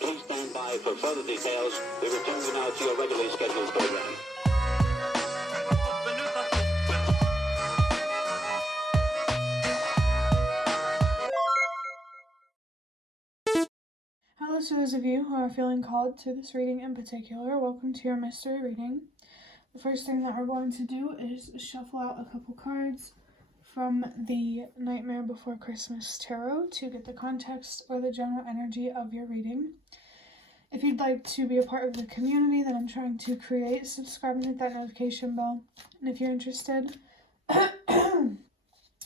Please stand by for further details. We return you now to your regularly scheduled program. Hello to those of you who are feeling called to this reading in particular. Welcome to your mystery reading. The first thing that we're going to do is shuffle out a couple cards from the Nightmare Before Christmas Tarot to get the context or the general energy of your reading. If you'd like to be a part of the community that I'm trying to create, subscribe and hit that notification bell. And if you're interested,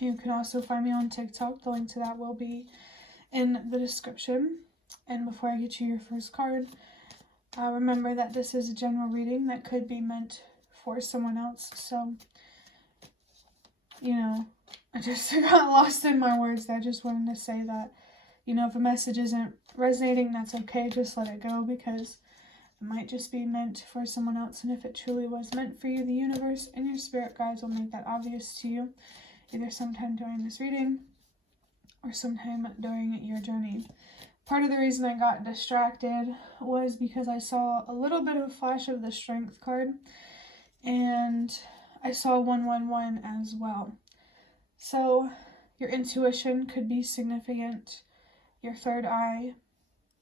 you can also find me on TikTok. The link to that will be in the description. And before I get you your first card, remember that this is a general reading that could be meant for someone else. So, I just got lost in my words there. I just wanted to say that, if a message isn't resonating, that's okay. Just let it go, because it might just be meant for someone else. And if it truly was meant for you, the universe and your spirit guides will make that obvious to you, either sometime during this reading or sometime during your journey. Part of the reason I got distracted was because I saw a little bit of a flash of the Strength card, and I saw 111 as well. So your intuition could be significant, your third eye,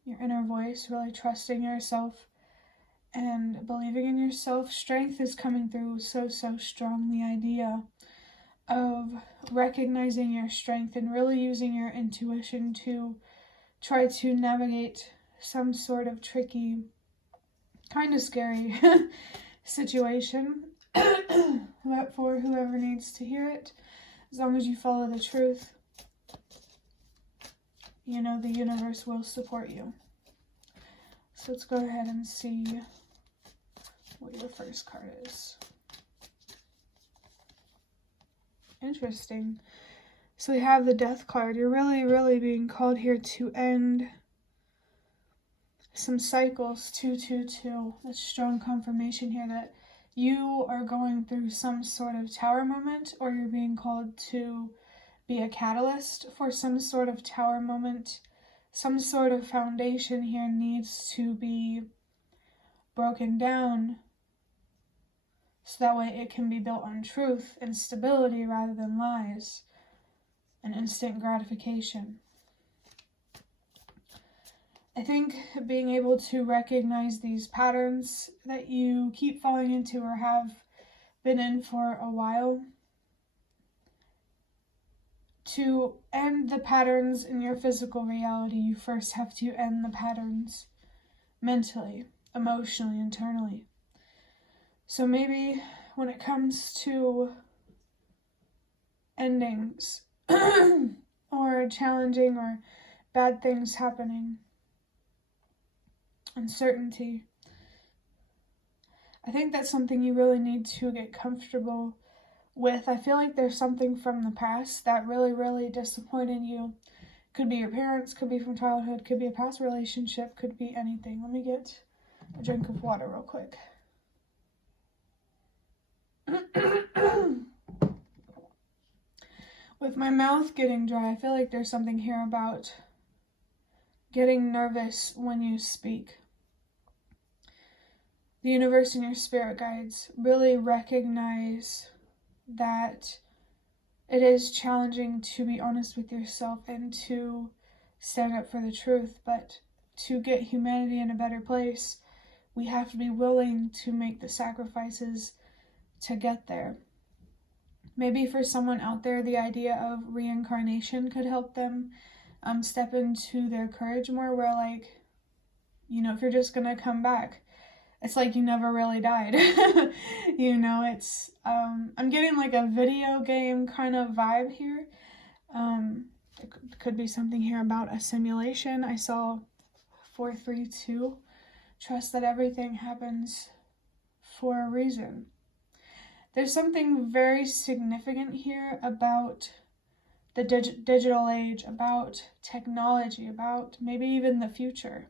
your inner voice, really trusting yourself and believing in yourself. Strength is coming through so strong. The idea of recognizing your strength and really using your intuition to try to navigate some sort of tricky, kind of scary situation. But for whoever needs to hear it, as long as you follow the truth, the universe will support you. So let's go ahead and see what your first card is. Interesting. So we have the Death card. You're really being called here to end some cycles. 222. That's strong confirmation here that you are going through some sort of tower moment, or you're being called to be a catalyst for some sort of tower moment. Some sort of foundation here needs to be broken down, so that way it can be built on truth and stability rather than lies and instant gratification. I think being able to recognize these patterns that you keep falling into or have been in for a while, to end the patterns in your physical reality, you first have to end the patterns mentally, emotionally, internally. So maybe when it comes to endings or challenging or bad things happening, uncertainty, I think that's something you really need to get comfortable with. I feel like there's something from the past that really disappointed you. Could be your parents, could be from childhood, could be a past relationship, could be anything. Let me get a drink of water real quick. With my mouth getting dry, I feel like there's something here about getting nervous when you speak. The universe and your spirit guides really recognize that it is challenging to be honest with yourself and to stand up for the truth, but to get humanity in a better place, we have to be willing to make the sacrifices to get there. Maybe for someone out there, the idea of reincarnation could help them step into their courage more, where if you're just gonna come back, it's like you never really died. It's I'm getting like a video game kind of vibe here. It could be something here about a simulation. I saw 432. Trust that everything happens for a reason. There's something very significant here about the digital age, about technology, about maybe even the future.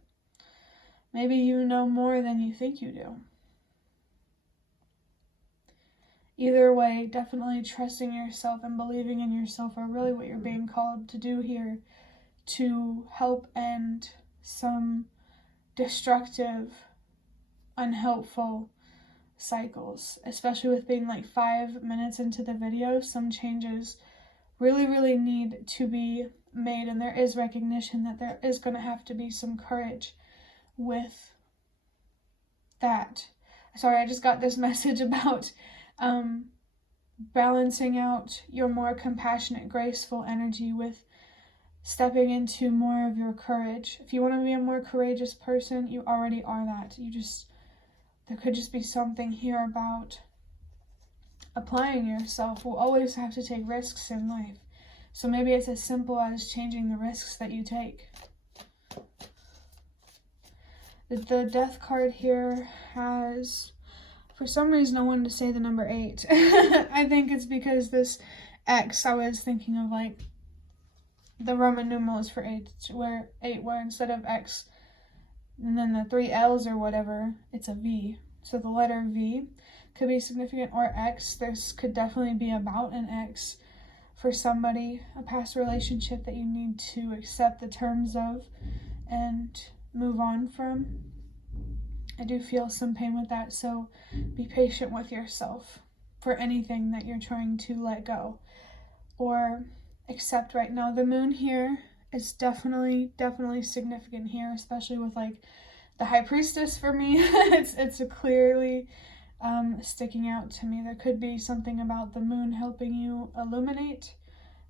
Maybe you know more than you think you do. Either way, definitely trusting yourself and believing in yourself are really what you're being called to do here, to help end some destructive, unhelpful cycles, especially with being like 5 minutes into the video. Some changes really need to be made, and there is recognition that there is going to have to be some courage with that. Sorry, I just got this message about balancing out your more compassionate, graceful energy with stepping into more of your courage. If you want to be a more courageous person, you already are that. There could just be something here about applying yourself. We'll always have to take risks in life. So maybe it's as simple as changing the risks that you take. The death card here has, for some reason, I wanted to say the number 8. I think it's because this X, I was thinking of like the Roman numerals for 8, where instead of X and then the 3 L's or whatever, it's a V. So the letter V could be significant, or X. This could definitely be about an X for somebody, a past relationship that you need to accept the terms of and move on from. I do feel some pain with that, so be patient with yourself for anything that you're trying to let go or accept right now. The moon here is definitely significant here, especially with like the High Priestess for me. it's a clearly sticking out to me. There could be something about the moon helping you illuminate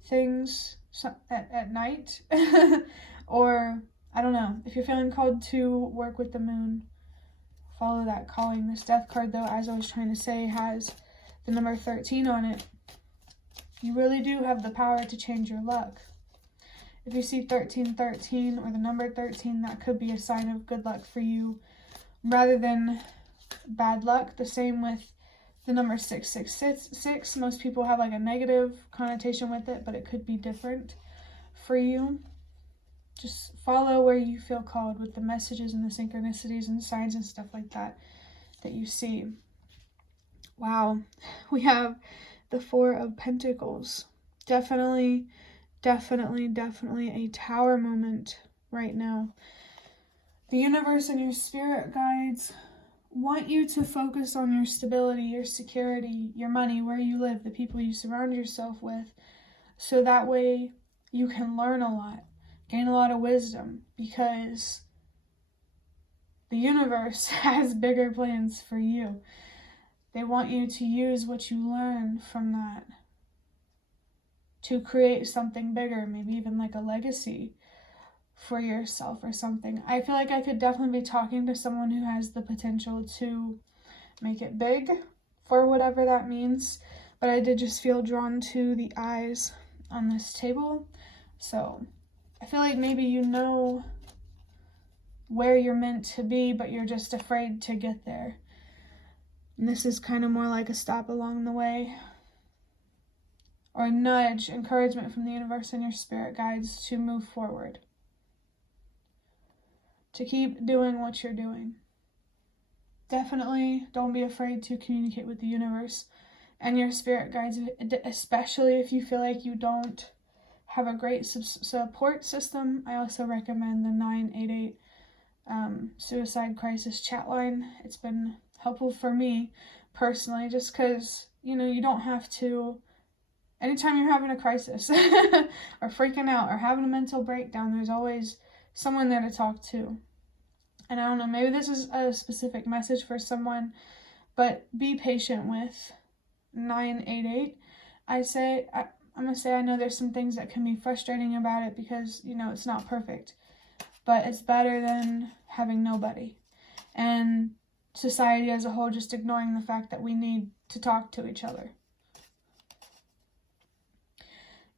things at night or I don't know. If you're feeling called to work with the moon, follow that calling. This death card, though, as I was trying to say, has the number 13 on it. You really do have the power to change your luck. If you see 1313 or the number 13, that could be a sign of good luck for you rather than bad luck. The same with the number 666. Most people have like a negative connotation with it, but it could be different for you. Just follow where you feel called with the messages and the synchronicities and signs and stuff like that you see. Wow. We have the 4 of Pentacles. Definitely a tower moment right now. The universe and your spirit guides want you to focus on your stability, your security, your money, where you live, the people you surround yourself with, so that way you can learn a lot, gain a lot of wisdom, because the universe has bigger plans for you. They want you to use what you learn from that to create something bigger, maybe even like a legacy for yourself or something. I feel like I could definitely be talking to someone who has the potential to make it big, for whatever that means, but I did just feel drawn to the eyes on this table. So I feel like maybe you know where you're meant to be, but you're just afraid to get there. And this is kind of more like a stop along the way, or a nudge, encouragement from the universe and your spirit guides to move forward, to keep doing what you're doing. Definitely don't be afraid to communicate with the universe and your spirit guides, especially if you feel like you don't have a great support system. I also recommend the 988 suicide crisis chat line. It's been helpful for me personally, just because, you don't have to, anytime you're having a crisis or freaking out or having a mental breakdown, there's always someone there to talk to. And I don't know, maybe this is a specific message for someone, but be patient with 988. I'm going to say I know there's some things that can be frustrating about it because, it's not perfect. But it's better than having nobody. And society as a whole just ignoring the fact that we need to talk to each other.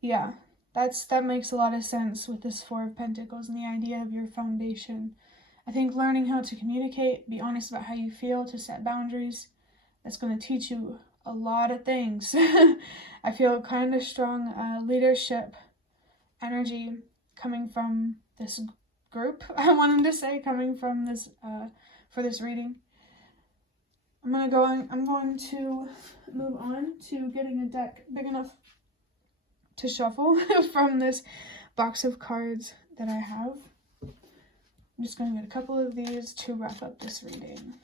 Yeah, that makes a lot of sense with this 4 of Pentacles and the idea of your foundation. I think learning how to communicate, be honest about how you feel, to set boundaries, that's going to teach you a lot of things. I feel kind of strong leadership energy coming from this group. I wanted to say coming from this for this reading. I'm going to move on to getting a deck big enough to shuffle from this box of cards that I have. I'm just going to get a couple of these to wrap up this reading.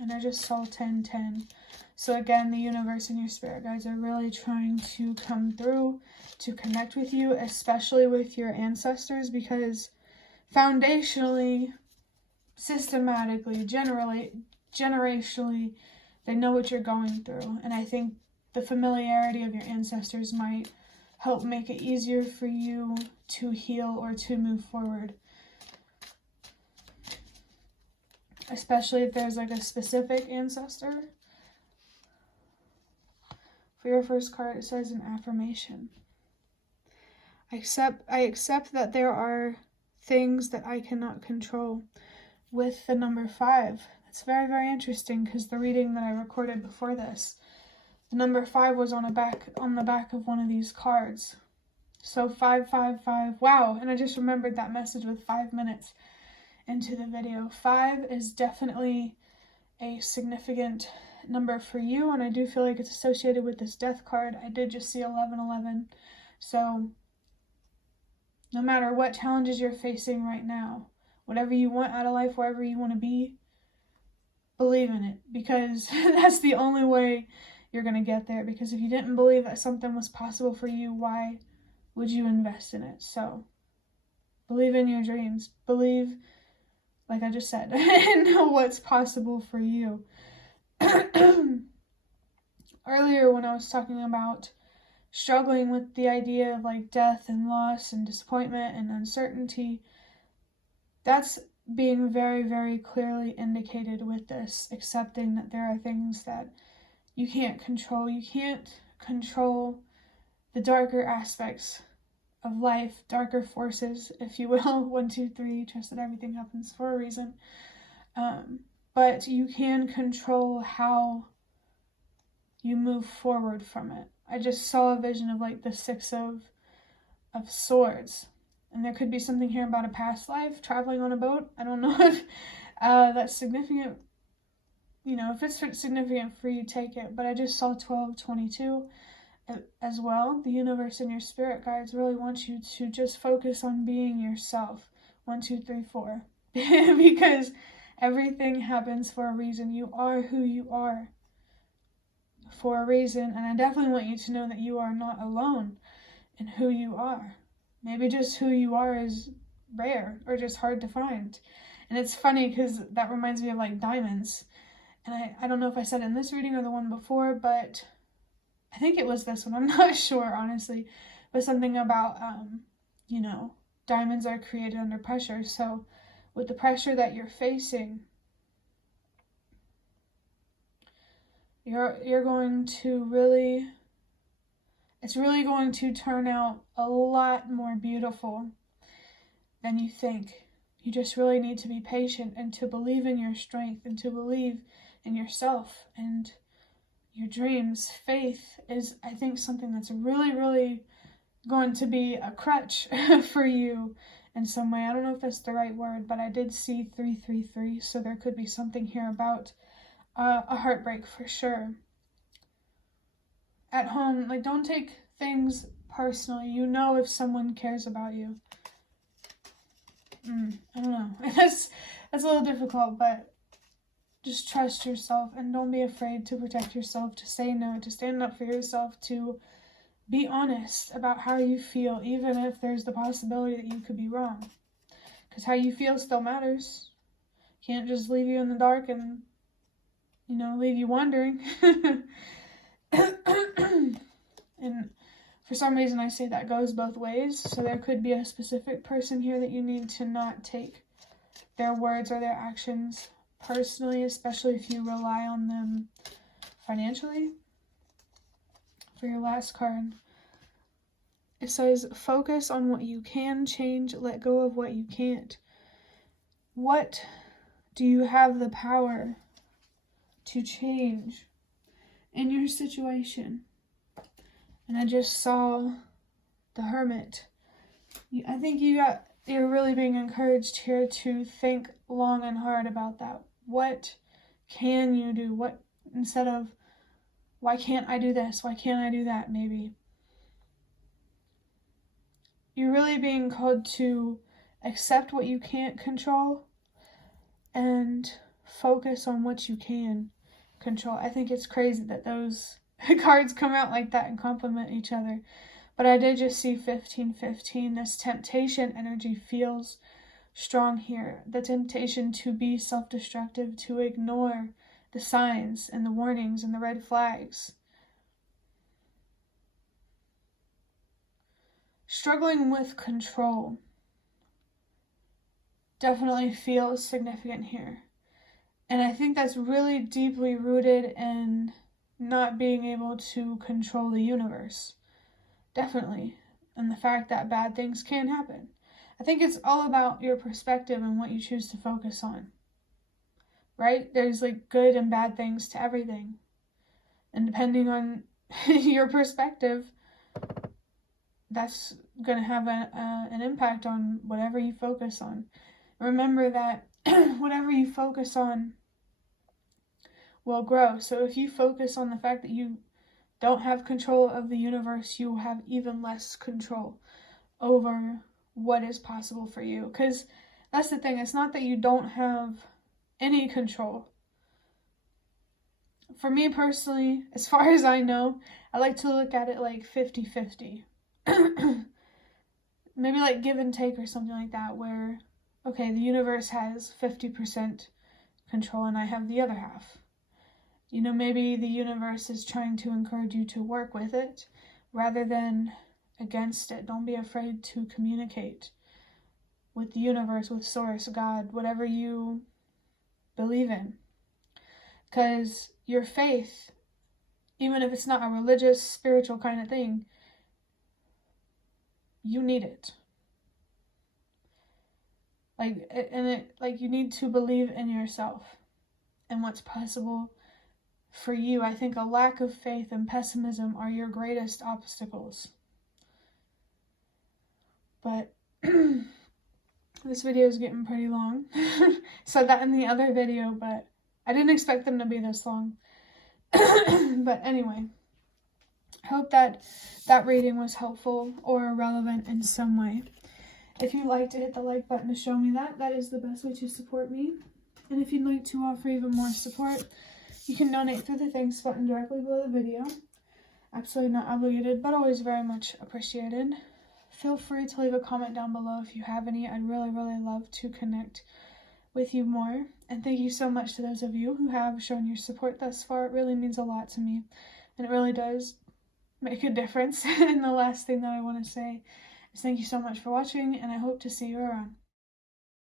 And I just saw 1010. So again, the universe and your spirit guides are really trying to come through, to connect with you, especially with your ancestors, because foundationally, systematically, generationally, they know what you're going through. And I think the familiarity of your ancestors might help make it easier for you to heal or to move forward. Especially if there's like a specific ancestor. For your first card, it says an affirmation. I accept that there are things that I cannot control. With the number 5. It's very, very interesting because the reading that I recorded before this, the number 5 was on the back of one of these cards. So 555. Wow, and I just remembered that message with 5 minutes into the video. 5 is definitely a significant number for you, and I do feel like it's associated with this death card. I did just see 1111. So no matter what challenges you're facing right now, whatever you want out of life, wherever you want to be, believe in it, because that's the only way you're going to get there. Because if you didn't believe that something was possible for you, why would you invest in it? So believe in your dreams. Believe, like I just said, in what's possible for you. Earlier when I was talking about struggling with the idea of like death and loss and disappointment and uncertainty, that's being very, very clearly indicated with this, accepting that there are things that you can't control. You can't control the darker aspects of life, darker forces, if you will. 1, 2, 3, trust that everything happens for a reason. But you can control how you move forward from it. I just saw a vision of like the 6 of swords. And there could be something here about a past life, traveling on a boat. I don't know if that's significant. You know, if it's significant for you, take it. But I just saw 1222 as well. The universe and your spirit guides really want you to just focus on being yourself. 1, 2, 3, 4. Because everything happens for a reason. You are who you are for a reason. And I definitely want you to know that you are not alone in who you are. Maybe just who you are is rare or just hard to find. And it's funny because that reminds me of like diamonds. And I don't know if I said it in this reading or the one before, but I think it was this one. I'm not sure, honestly. But something about, you know, diamonds are created under pressure. So with the pressure that you're facing, you're going to really... It's really going to turn out a lot more beautiful than you think. You just really need to be patient and to believe in your strength and to believe in yourself and your dreams. Faith is, I think, something that's really, really going to be a crutch for you in some way. I don't know if that's the right word, but I did see 333, so there could be something here about a heartbreak for sure. At home, like, don't take things personally. You know if someone cares about you. I don't know. That's a little difficult, but just trust yourself and don't be afraid to protect yourself, to say no, to stand up for yourself, to be honest about how you feel, even if there's the possibility that you could be wrong. Because how you feel still matters. Can't just leave you in the dark and, you know, leave you wondering. And for some reason I say that goes both ways. So there could be a specific person here that you need to not take their words or their actions personally, especially if you rely on them financially. For your last card, it says, focus on what you can change, let go of what you can't. What do you have the power to change in your situation? And I just saw the Hermit. I think you're really being encouraged here to think long and hard about that. What can you do? What, instead of, why can't I do this? Why can't I do that? Maybe. You're really being called to accept what you can't control and focus on what you can control. I think it's crazy that those cards come out like that and complement each other. But I did just see 1515. This temptation energy feels strong here. The temptation to be self-destructive, to ignore the signs and the warnings and the red flags. Struggling with control definitely feels significant here. And I think that's really deeply rooted in not being able to control the universe. Definitely. And the fact that bad things can happen. I think it's all about your perspective and what you choose to focus on. Right? There's like good and bad things to everything. And depending on your perspective, that's going to have an impact on whatever you focus on. Remember that whatever you focus on will grow. So if you focus on the fact that you don't have control of the universe, you will have even less control over what is possible for you. Because that's the thing. It's not that you don't have any control. For me personally, as far as I know, I like to look at it like 50-50. Maybe like give and take or something like that, where, okay, the universe has 50% control and I have the other half. You know, maybe the universe is trying to encourage you to work with it rather than against it. Don't be afraid to communicate with the universe, with Source, God, whatever you believe in. Because your faith, even if it's not a religious, spiritual kind of thing, you need it. Like you need to believe in yourself and what's possible for you. I think a lack of faith and pessimism are your greatest obstacles. But this video is getting pretty long. Said that in the other video, but I didn't expect them to be this long. But anyway, I hope that reading was helpful or relevant in some way. If you'd like to hit the like button to show me that is the best way to support me. And if you'd like to offer even more support, you can donate through the thanks button directly below the video. Absolutely not obligated, but always very much appreciated. Feel free to leave a comment down below if you have any. I'd really, really love to connect with you more. And thank you so much to those of you who have shown your support thus far. It really means a lot to me. And it really does make a difference. And the last thing that I want to say is thank you so much for watching, and I hope to see you around.